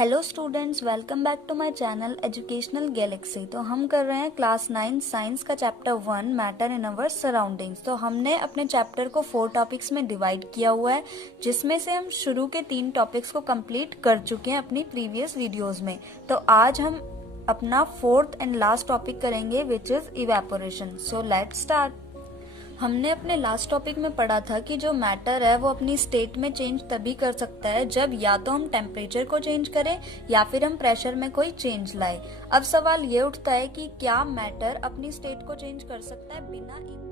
Hello students, welcome back to my channel educational galaxy. तो हम कर रहे हैं क्लास 9 साइंस का chapter 1 matter in our surroundings. तो हमने अपने चैप्टर को 4 टॉपिक्स में डिवाइड किया हुआ है, जिसमें से हम शुरू के 3 टॉपिक्स को कंप्लीट कर चुके हैं अपनी प्रीवियस वीडियोस में। तो आज हम अपना 4th एंड लास्ट टॉपिक करेंगे which is evaporation. So let's start. हमने अपने लास्ट टॉपिक में पढ़ा था कि जो मैटर है वो अपनी स्टेट में चेंज तभी कर सकता है जब या तो हम टेम्परेचर को चेंज करें या फिर हम प्रेशर में कोई चेंज लाए। अब सवाल ये उठता है कि क्या मैटर अपनी स्टेट को चेंज कर सकता है बिना इन दोनों?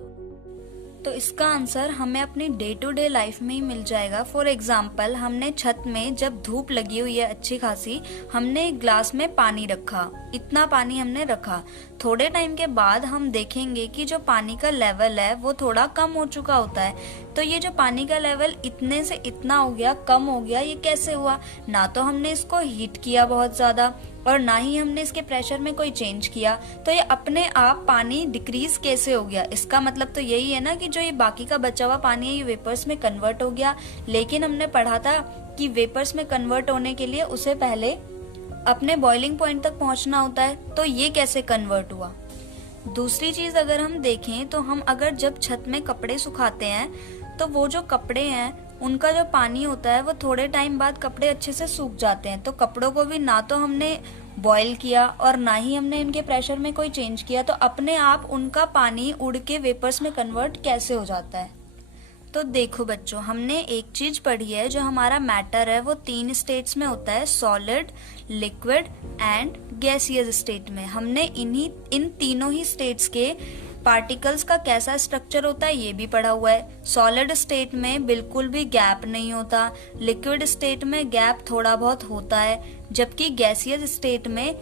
तो इसका आंसर हमें अपनी डे टू डे लाइफ में ही मिल जाएगा। फॉर एग्जाम्पल, हमने छत में जब धूप लगी हुई है अच्छी खासी, हमने एक ग्लास में पानी रखा, इतना पानी हमने रखा। थोड़े टाइम के बाद हम देखेंगे कि जो पानी का लेवल है वो थोड़ा कम हो चुका होता है। तो ये जो पानी का लेवल इतने से इतना हो गया, कम हो गया, ये कैसे हुआ? ना तो हमने इसको हीट किया बहुत ज्यादा और ना ही हमने इसके प्रेशर में कोई चेंज किया। तो ये अपने आप पानी डिक्रीज कैसे हो गया? इसका मतलब तो यही है ना कि जो ये बाकी का बचा हुआ पानी है ये वेपर्स में कन्वर्ट हो गया। लेकिन हमने पढ़ा था कि वेपर्स में कन्वर्ट होने के लिए उसे पहले अपने बॉइलिंग पॉइंट तक पहुंचना होता है। तो ये कैसे कन्वर्ट हुआ? दूसरी चीज अगर हम देखें तो हम अगर जब छत में कपड़े सुखाते हैं तो वो जो कपड़े हैं उनका जो पानी होता है वो थोड़े टाइम बाद कपड़े अच्छे से सूख जाते हैं। तो कपड़ों को भी ना तो हमने बॉईल किया और ना ही हमने इनके प्रेशर में कोई चेंज किया, तो अपने आप उनका पानी उड़ के वेपर्स में कन्वर्ट कैसे हो जाता है? तो देखो बच्चों, हमने एक चीज पढ़ी है, जो हमारा मैटर है वो 3 स्टेट्स में होता है, solid, liquid and gaseous state में। हमने इन तीनों ही स्टेट्स के पार्टिकल्स का कैसा स्ट्रक्चर होता है ये भी पढ़ा हुआ है। सॉलिड स्टेट में बिल्कुल भी गैप नहीं होता, लिक्विड स्टेट में गैप थोड़ा बहुत होता है, जबकि गैसियस स्टेट में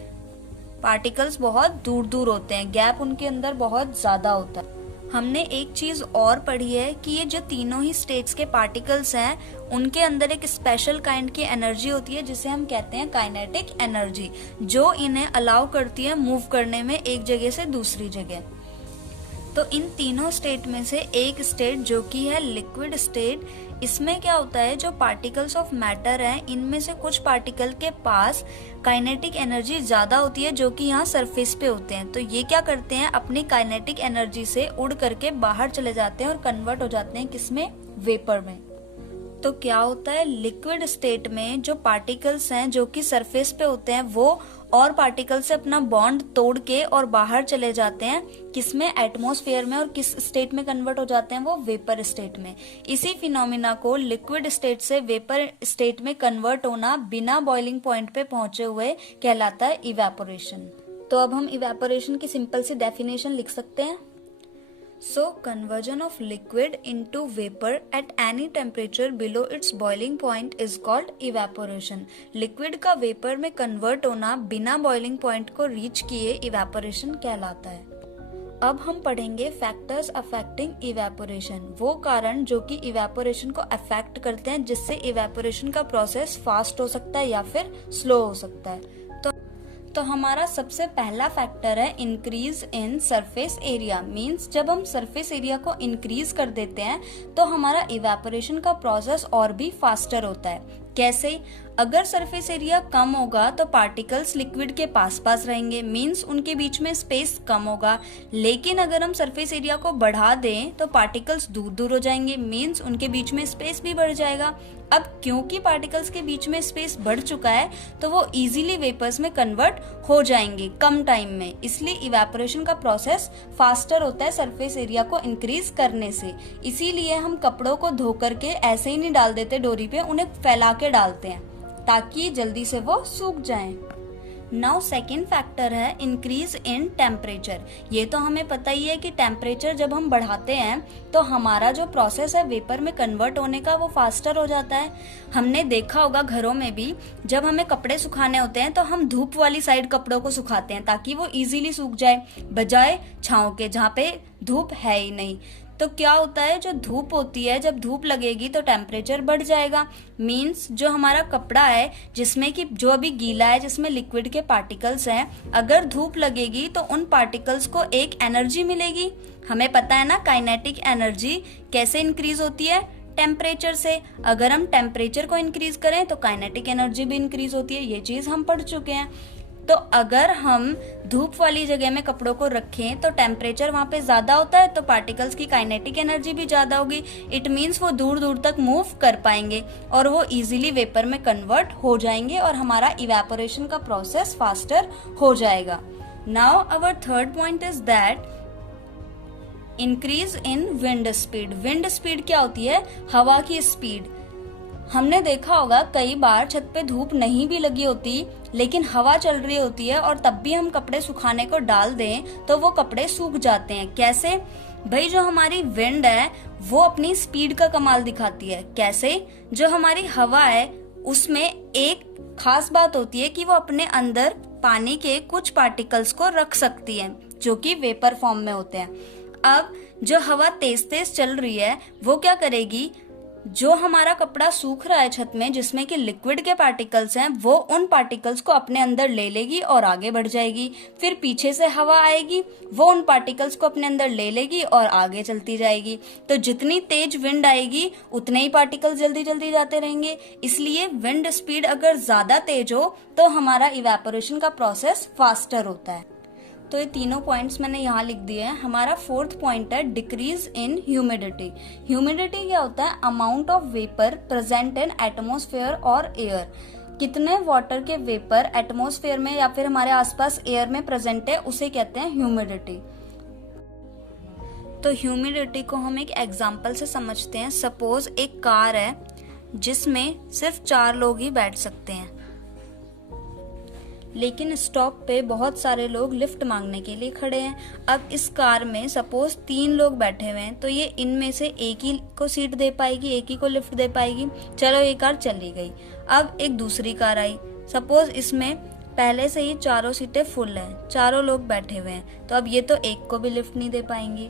पार्टिकल्स बहुत दूर दूर होते हैं, गैप उनके अंदर बहुत ज्यादा होता है। हमने एक चीज और पढ़ी है कि ये जो तीनों ही स्टेट्स के पार्टिकल्स हैं उनके अंदर एक स्पेशल काइंड की एनर्जी होती है जिसे हम कहते हैं काइनेटिक एनर्जी, जो इन्हें अलाउ करती है मूव करने में एक जगह से दूसरी जगह। तो इन तीनों स्टेट में से एक स्टेट जो कि है लिक्विड स्टेट, इसमें क्या होता है, जो पार्टिकल्स ऑफ मैटर हैं इनमें से कुछ पार्टिकल के पास काइनेटिक एनर्जी ज्यादा होती है जो कि यहाँ सरफेस पे होते हैं। तो ये क्या करते हैं, अपनी काइनेटिक एनर्जी से उड़ करके बाहर चले जाते हैं और कन्वर्ट हो जाते हैं किसमें? वेपर में। तो क्या होता है, लिक्विड स्टेट में जो पार्टिकल्स हैं जो कि सरफेस पे होते हैं वो और पार्टिकल से अपना बॉन्ड तोड़ के और बाहर चले जाते हैं किसमें? एटमॉस्फेयर में। और किस स्टेट में कन्वर्ट हो जाते हैं वो? वेपर स्टेट में। इसी फिनोमिना को लिक्विड स्टेट से वेपर स्टेट में कन्वर्ट होना बिना बॉइलिंग पॉइंट पे पहुंचे हुए कहलाता है इवेपोरेशन। तो अब हम इवेपोरेशन की सिंपल सी डेफिनेशन लिख सकते हैं। So, conversion of liquid into vapor at any temperature below its boiling point is called evaporation. Liquid का vapor में convert होना बिना boiling point को reach किए evaporation कहलाता है। अब हम पढ़ेंगे factors affecting evaporation, वो कारण जो कि evaporation को affect करते हैं जिससे evaporation का process fast हो सकता है या फिर slow हो सकता है। तो हमारा सबसे पहला फैक्टर है increase in surface area. Means जब हम सरफेस एरिया को इंक्रीज कर देते हैं तो हमारा इवेपोरेशन का प्रोसेस और भी फास्टर होता है। कैसे? अगर सरफेस एरिया कम होगा तो पार्टिकल्स लिक्विड के पास पास रहेंगे, मींस उनके बीच में स्पेस कम होगा। लेकिन अगर हम सरफेस एरिया को बढ़ा दें तो पार्टिकल्स दूर दूर हो जाएंगे, मींस उनके बीच में स्पेस भी बढ़ जाएगा। अब क्योंकि पार्टिकल्स के बीच में स्पेस बढ़ चुका है तो वो इजीली वेपर्स में कन्वर्ट हो जाएंगे कम टाइम में, इसलिए इवेपोरेशन का प्रोसेस फास्टर होता है सरफेस एरिया को इंक्रीज करने से। इसीलिए हम कपड़ों को धो करके ऐसे ही नहीं डाल देते डोरी पे, उन्हें फैला के डालते हैं ताकि जल्दी से वो सूख जाएं। नाउ सेकेंड फैक्टर है इंक्रीज इन टेम्परेचर। ये तो हमें पता ही है कि टेम्परेचर जब हम बढ़ाते हैं तो हमारा जो प्रोसेस है वेपर में कन्वर्ट होने का वो फास्टर हो जाता है। हमने देखा होगा घरों में भी जब हमें कपड़े सुखाने होते हैं तो हम धूप वाली साइड कपड़ों को सुखाते हैं ताकि वो इजीली सूख जाए, बजाय छांव के जहाँ पे धूप है ही नहीं। तो क्या होता है, जो धूप होती है, जब धूप लगेगी तो टेम्परेचर बढ़ जाएगा। मींस जो हमारा कपड़ा है जिसमें कि जो अभी गीला है, जिसमें लिक्विड के पार्टिकल्स हैं, अगर धूप लगेगी तो उन पार्टिकल्स को एक एनर्जी मिलेगी। हमें पता है ना काइनेटिक एनर्जी कैसे इंक्रीज होती है? टेम्परेचर से। अगर हम टेम्परेचर को इंक्रीज करें तो काइनेटिक एनर्जी भी इंक्रीज होती है, ये चीज हम पढ़ चुके हैं। तो अगर हम धूप वाली जगह में कपड़ों को रखें तो टेम्परेचर वहां पे ज्यादा होता है, तो पार्टिकल्स की काइनेटिक एनर्जी भी ज्यादा होगी। इट मीन्स वो दूर दूर तक मूव कर पाएंगे और वो इजीली वेपर में कन्वर्ट हो जाएंगे और हमारा इवेपोरेशन का प्रोसेस फास्टर हो जाएगा। Now our third point is that increase in wind speed. Wind speed क्या होती है? हवा की स्पीड। हमने देखा होगा कई बार छत पे धूप नहीं भी लगी होती लेकिन हवा चल रही होती है और तब भी हम कपड़े सुखाने को डाल दें तो वो कपड़े सूख जाते हैं। कैसे? भाई जो हमारी विंड है वो अपनी स्पीड का कमाल दिखाती है। कैसे? जो हमारी हवा है उसमें एक खास बात होती है कि वो अपने अंदर पानी के कुछ पार्टिकल्स को रख सकती है जो कि वेपर फॉर्म में होते हैं। अब जो हवा तेज तेज चल रही है वो क्या करेगी? जो हमारा कपड़ा सूख रहा है छत में जिसमें कि लिक्विड के पार्टिकल्स हैं, वो उन पार्टिकल्स को अपने अंदर ले लेगी और आगे बढ़ जाएगी। फिर पीछे से हवा आएगी, वो उन पार्टिकल्स को अपने अंदर ले लेगी और आगे चलती जाएगी। तो जितनी तेज विंड आएगी उतने ही पार्टिकल्स जल्दी जल्दी जाते रहेंगे। इसलिए विंड स्पीड अगर ज्यादा तेज हो तो हमारा इवेपोरेशन का प्रोसेस फास्टर होता है। तो ये तीनों पॉइंट्स मैंने यहाँ लिख दिए हैं। हमारा फोर्थ पॉइंट है डिक्रीज इन ह्यूमिडिटी। ह्यूमिडिटी क्या होता है? Amount of vapour present in atmosphere और एयर। कितने वाटर के वेपर एटमॉस्फेयर में या फिर हमारे आसपास एयर में प्रेजेंट है उसे कहते हैं ह्यूमिडिटी। तो ह्यूमिडिटी को हम एक एग्जाम्पल से समझते हैं। सपोज एक कार है जिसमें सिर्फ 4 लोग ही बैठ सकते हैं, लेकिन स्टॉप पे बहुत सारे लोग लिफ्ट मांगने के लिए खड़े हैं। अब इस कार में सपोज 3 लोग बैठे हुए हैं तो ये इनमें से एक ही को सीट दे पाएगी, एक ही को लिफ्ट दे पाएगी। चलो ये कार चली गई। अब एक दूसरी कार आई, सपोज इसमें पहले से ही 4 सीटें फुल हैं, 4 लोग बैठे हुए हैं, तो अब ये तो एक को भी लिफ्ट नहीं दे पाएंगी।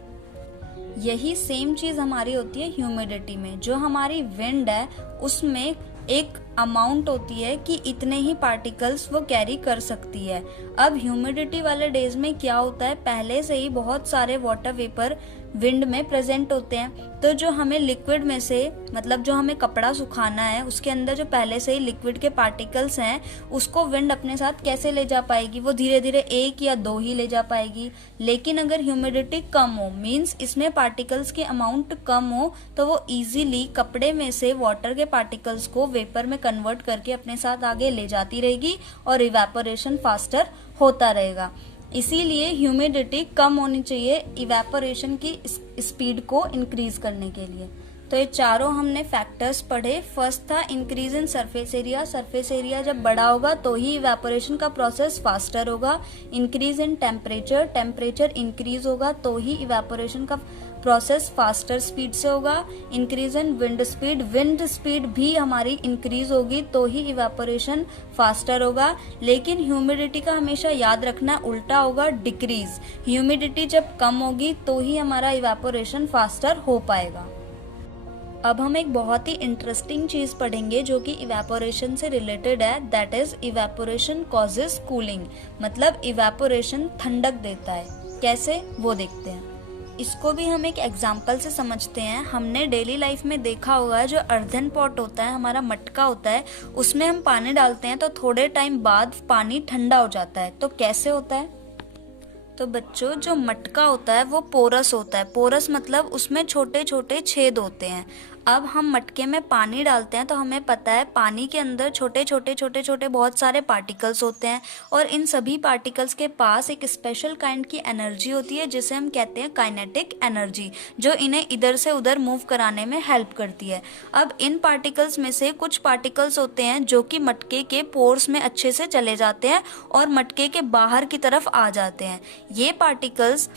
यही सेम चीज हमारी होती है ह्यूमिडिटी में। जो हमारी विंड है उसमें एक अमाउंट होती है कि इतने ही पार्टिकल्स वो कैरी कर सकती है। अब ह्यूमिडिटी वाले डेज में क्या होता है? पहले से ही बहुत सारे वाटर वेपर विंड में प्रेजेंट होते हैं, तो जो हमें लिक्विड में से मतलब जो हमें कपड़ा सुखाना है उसके अंदर जो पहले से ही लिक्विड के पार्टिकल्स हैं उसको विंड अपने साथ कैसे ले जा पाएगी? वो धीरे धीरे 1 या 2 ही ले जा पाएगी। लेकिन अगर ह्यूमिडिटी कम हो, मीन्स इसमें पार्टिकल्स की अमाउंट कम हो, तो वो इजीली कपड़े में से वाटर के पार्टिकल्स को वेपर में कन्वर्ट करके अपने साथ आगे ले जाती रहेगी और इवेपोरेशन फास्टर होता रहेगा। इसीलिए ह्यूमिडिटी कम होनी चाहिए इवेपोरेशन की स्पीड को इंक्रीज करने के लिए। तो ये चारों हमने फैक्टर्स पढ़े। फर्स्ट था increase in surface area. Surface area जब बड़ा होगा तो ही इवेपोरेशन का प्रोसेस फास्टर होगा। Increase in temperature, temperature increase होगा तो ही इवेपोरेशन का प्रोसेस फास्टर स्पीड से होगा। Increase in wind speed, wind speed भी हमारी इंक्रीज होगी तो ही इवेपोरेशन फास्टर होगा। लेकिन ह्यूमिडिटी का हमेशा याद रखना उल्टा होगा, डिक्रीज। ह्यूमिडिटी जब कम होगी तो ही हमारा इवेपोरेशन फास्टर हो पाएगा। अब हम एक बहुत ही इंटरेस्टिंग चीज पढ़ेंगे जो कि इवेपोरेशन से रिलेटेड है, that is evaporation causes cooling. मतलब इवेपोरेशन ठंडक देता है। कैसे? वो देखते हैं। इसको भी हम एक एग्जाम्पल से समझते हैं। हमने डेली लाइफ में देखा होगा जो अर्धन पॉट होता है, हमारा मटका होता है, उसमें हम पानी डालते हैं तो थोड़े टाइम बाद पानी ठंडा हो जाता है। तो कैसे होता है? तो बच्चों जो मटका होता है वो पोरस होता है। पोरस मतलब उसमें छोटे छोटे छेद होते हैं। अब हम मटके में पानी डालते हैं तो हमें पता है पानी के अंदर छोटे छोटे बहुत सारे पार्टिकल्स होते हैं और इन सभी पार्टिकल्स के पास एक स्पेशल काइंड की एनर्जी होती है जिसे हम कहते हैं काइनेटिक एनर्जी, जो इन्हें इधर से उधर मूव कराने में हेल्प करती है। अब इन पार्टिकल्स में से कुछ पार्टिकल्स होते हैं जो कि मटके के पोर्स में अच्छे से चले जाते हैं और मटके के बाहर की तरफ आ जाते हैं। ये पार्टिकल्स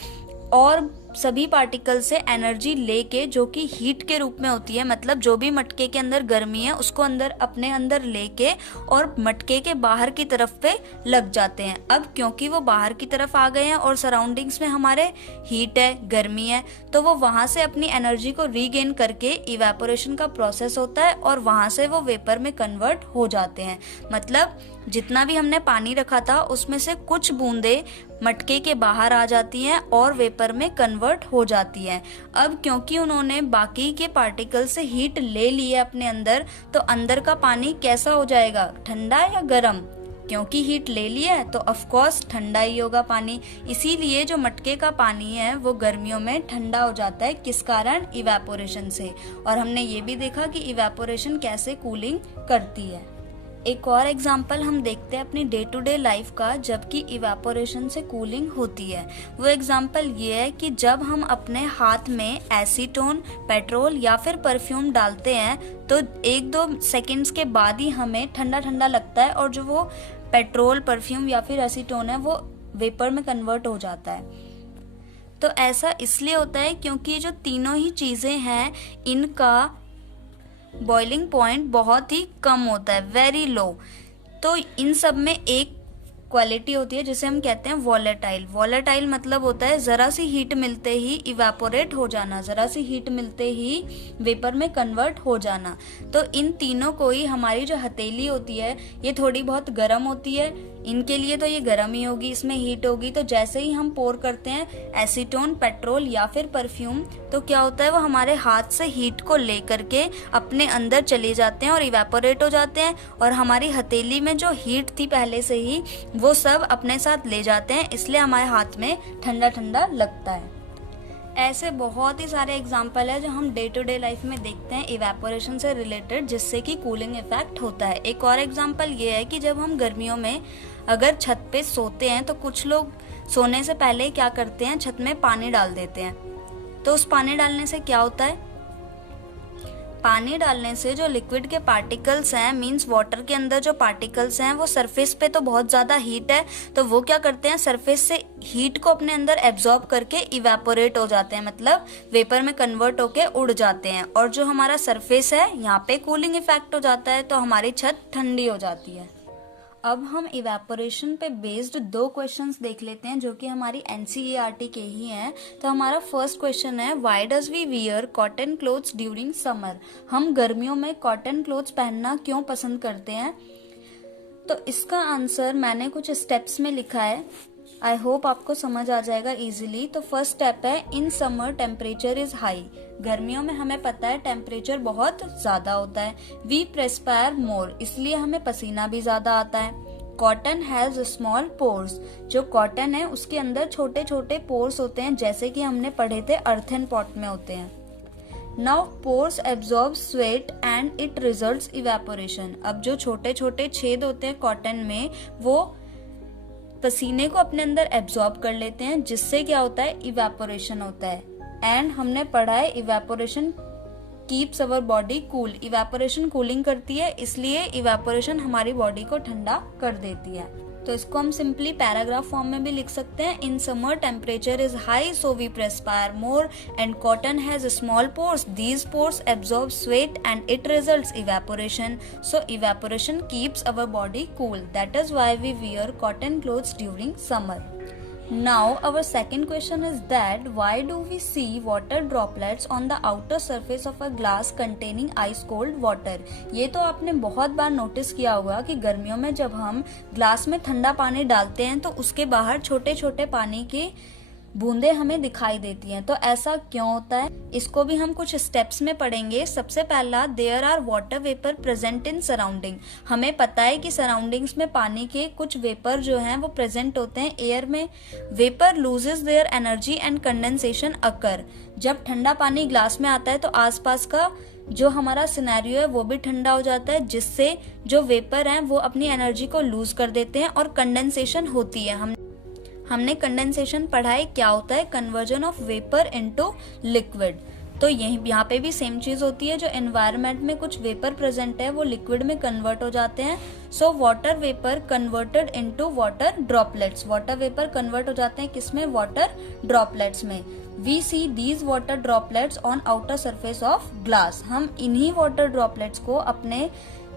और सभी पार्टिकल से एनर्जी लेके जो कि हीट के रूप में होती है, मतलब जो भी मटके के अंदर गर्मी है उसको अंदर अपने अंदर लेके और मटके के बाहर की तरफ पे लग जाते हैं। अब क्योंकि वो बाहर की तरफ आ गए हैं और सराउंडिंग्स में हमारे हीट है, गर्मी है, तो वो वहां से अपनी एनर्जी को रीगेन करके इवेपोरेशन का प्रोसेस होता है और वहां से वो वेपर में कन्वर्ट हो जाते हैं। मतलब जितना भी हमने पानी रखा था उसमें से कुछ बूंदे मटके के बाहर आ जाती हैं और वेपर में कन्वर्ट कन्वर्ट हो जाती है। अब क्योंकि उन्होंने बाकी के पार्टिकल से हीट ले ली है अपने अंदर, तो अंदर का पानी कैसा हो जाएगा, ठंडा या गर्म? क्योंकि हीट ले लिया है तो ऑफ कोर्स ठंडा ही होगा पानी। इसीलिए जो मटके का पानी है वो गर्मियों में ठंडा हो जाता है। किस कारण? इवेपोरेशन से। और हमने ये भी देखा कि इवेपोरेशन कैसे कूलिंग करती है। एक और एग्जाम्पल हम देखते हैं अपनी डे टू डे लाइफ का, जबकि इवेपोरेशन से कूलिंग होती है। वो एग्जाम्पल ये है कि जब हम अपने हाथ में एसीटोन, पेट्रोल या फिर परफ्यूम डालते हैं तो 1-2 सेकेंड्स के बाद ही हमें ठंडा ठंडा लगता है, और जो वो पेट्रोल, परफ्यूम या फिर एसीटोन है वो वेपर में कन्वर्ट हो जाता है। तो ऐसा इसलिए होता है क्योंकि जो तीनों ही चीजें हैं इनका बॉइलिंग पॉइंट बहुत ही कम होता है, वेरी लो। तो इन सब में एक क्वालिटी होती है जिसे हम कहते हैं वॉलेटाइल। वॉलेटाइल मतलब होता है जरा सी हीट मिलते ही इवेपोरेट हो जाना, जरा सी हीट मिलते ही वेपर में कन्वर्ट हो जाना। तो इन तीनों को ही हमारी जो हथेली होती है ये थोड़ी बहुत गर्म होती है, इनके लिए तो ये गर्म ही होगी, इसमें हीट होगी। तो जैसे ही हम पोर करते हैं एसीटोन, पेट्रोल या फिर परफ्यूम, तो क्या होता है वो हमारे हाथ से हीट को लेकर के अपने अंदर चले जाते हैं और इवेपोरेट हो जाते हैं, और हमारी हथेली में जो हीट थी पहले से ही वो सब अपने साथ ले जाते हैं, इसलिए हमारे हाथ में ठंडा ठंडा लगता है। ऐसे बहुत ही सारे एग्जाम्पल है जो हम डे टू डे लाइफ में देखते हैं इवेपोरेशन से रिलेटेड, जिससे कि कूलिंग इफेक्ट होता है। एक और एग्जाम्पल ये है कि जब हम गर्मियों में अगर छत पे सोते हैं तो कुछ लोग सोने से पहले क्या करते हैं, छत में पानी डाल देते हैं। तो उस पानी डालने से क्या होता है, पानी डालने से जो लिक्विड के पार्टिकल्स हैं, मींस वाटर के अंदर जो पार्टिकल्स हैं, वो सरफेस पे तो बहुत ज़्यादा हीट है, तो वो क्या करते हैं, सरफेस से हीट को अपने अंदर एब्जॉर्ब करके इवेपोरेट हो जाते हैं, मतलब वेपर में कन्वर्ट होके उड़ जाते हैं। और जो हमारा सरफेस है यहाँ पे कूलिंग इफेक्ट हो जाता है, तो हमारी छत ठंडी हो जाती है। अब हम इवेपोरेशन पे बेस्ड 2 क्वेश्चंस देख लेते हैं जो कि हमारी एनसीईआरटी के ही हैं। तो हमारा फर्स्ट क्वेश्चन है, why does we wear cotton clothes during summer? हम गर्मियों में कॉटन क्लोथ्स पहनना क्यों पसंद करते हैं? तो इसका आंसर मैंने कुछ स्टेप्स में लिखा है, आई होप आपको समझ आ जाएगा इजीली। तो फर्स्ट स्टेप है, इन समर टेम्परेचर इज हाई। गर्मियों में हमें पता है टेम्परेचर बहुत ज्यादा होता है। वी प्रेस्पायर मोर, इसलिए हमें पसीना भी ज्यादा आता है। कॉटन हैज स्मॉल पोर्स, जो कॉटन है उसके अंदर छोटे छोटे पोर्स होते हैं, जैसे कि हमने पढ़े थे अर्थन पॉट में होते हैं। Now pores absorb sweat and it results evaporation. अब जो छोटे छोटे छेद होते हैं कॉटन में, वो पसीने को अपने अंदर एब्जॉर्ब कर लेते हैं, जिससे क्या होता है, इवेपोरेशन होता है। एंड हमने पढ़ा है evaporation keeps our body cool. Evaporation cooling करती है, इसलिए इवेपोरेशन हमारी बॉडी को ठंडा कर देती है। तो इसको हम सिंपली पैराग्राफ फॉर्म में भी लिख सकते हैं, in summer temperature is high so we perspire more and cotton has small pores, these pores absorb sweat and it results evaporation, so evaporation keeps our body cool, that is why we wear cotton clothes during summer. Now our second question is that why do we see water droplets on the outer surface of a glass containing ice cold water? ये तो आपने बहुत बार notice किया होगा कि गर्मियों में जब हम ग्लास में ठंडा पानी डालते हैं तो उसके बाहर छोटे छोटे पानी के बूंदे हमें दिखाई देती हैं। तो ऐसा क्यों होता है, इसको भी हम कुछ स्टेप्स में पढ़ेंगे। सबसे पहला, there are water vapour present in surrounding. हमें पता है कि सराउंडिंग्स में पानी के कुछ वेपर जो हैं वो प्रेजेंट होते हैं एयर में। Vapour loses their energy and condensation occur. जब ठंडा पानी ग्लास में आता है तो आसपास का जो हमारा सिनेरियो है वो भी ठंडा हो जाता है, जिससे जो वेपर हैं वो अपनी एनर्जी को लूज कर देते हैं और कंडेंसेशन होती है। हमने कंडेंसेशन पढ़ा है, क्या होता है, conversion of vapour into liquid. तो यहाँ पे भी सेम चीज होती है, जो एनवायरनमेंट में कुछ वेपर प्रेजेंट है वो लिक्विड में कन्वर्ट हो जाते हैं। So water vapour converted into water droplets. Water vapour convert हो जाते हैं किसमें, वाटर ड्रॉपलेट्स में। We see these water droplets on outer surface of glass. हम इन्हीं वाटर ड्रॉपलेट्स को अपने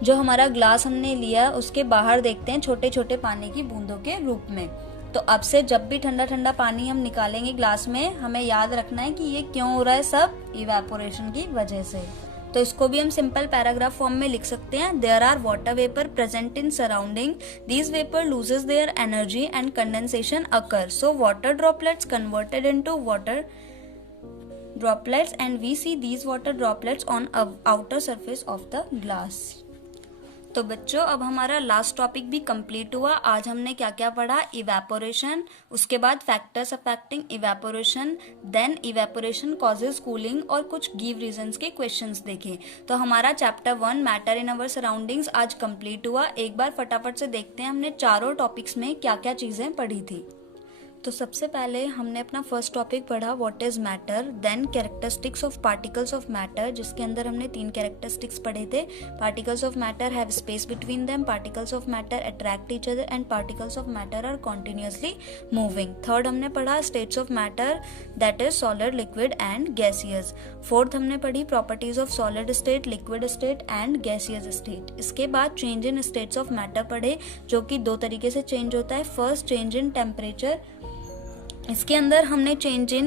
जो हमारा ग्लास हमने लिया उसके बाहर देखते हैं, छोटे छोटे पानी की बूंदों के रूप में। तो अब से जब भी ठंडा ठंडा पानी हम निकालेंगे ग्लास में, हमें याद रखना है कि ये क्यों हो रहा है, सब इवेपोरेशन की वजह से। तो इसको भी हम सिंपल पैराग्राफ फॉर्म में लिख सकते हैं, there are water vapour present in surrounding, these vapour loses their energy and condensation occur, so water droplets converted into water droplets and we see these water droplets on outer surface of the glass. तो बच्चों अब हमारा last topic भी complete हुआ। आज हमने क्या क्या पढ़ा? इवेपोरेशन, उसके बाद factors affecting evaporation, then evaporation causes cooling और कुछ गिव रीजंस के क्वेश्चंस देखे। तो हमारा chapter 1 matter in our surroundings आज कंप्लीट हुआ। एक बार फटाफट से देखते हैं हमने चारों टॉपिक्स में क्या क्या चीजें पढ़ी थी। तो सबसे पहले हमने अपना फर्स्ट टॉपिक पढ़ा what is matter, then characteristics of particles of matter, जिसके अंदर हमने 3 कैरेक्टरिस्टिक्स पढ़े थे। Particles of matter have space between them, particles of matter attract each other and particles of matter are continuously moving. Third हमने पढ़ा states of matter, that is solid, liquid and gaseous. Fourth हमने पढ़ी properties of solid state, liquid state and gaseous state. इसके बाद change in states of matter पढ़े, जो कि 2 तरीके से चेंज होता है। फर्स्ट चेंज इन टेम्परेचर, इसके अंदर हमने change in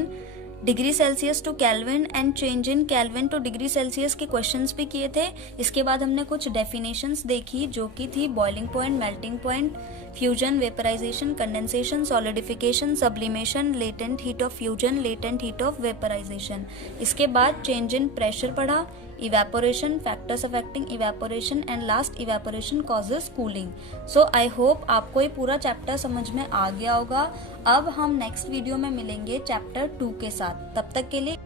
degree Celsius to Kelvin and change in Kelvin to degree Celsius के क्वेश्चंस भी किए थे। इसके बाद हमने कुछ डेफिनेशंस देखी, जो कि थी boiling point, melting point, fusion, vaporisation, condensation, solidification, sublimation, latent heat of fusion, latent heat of vaporisation. इसके बाद चेंज इन प्रेशर पढ़ा, evaporation, factors affecting evaporation and last evaporation causes cooling. So I hope आपको ये पूरा chapter समझ में आ गया होगा। अब हम नेक्स्ट वीडियो में मिलेंगे चैप्टर 2 के साथ। तब तक के लिए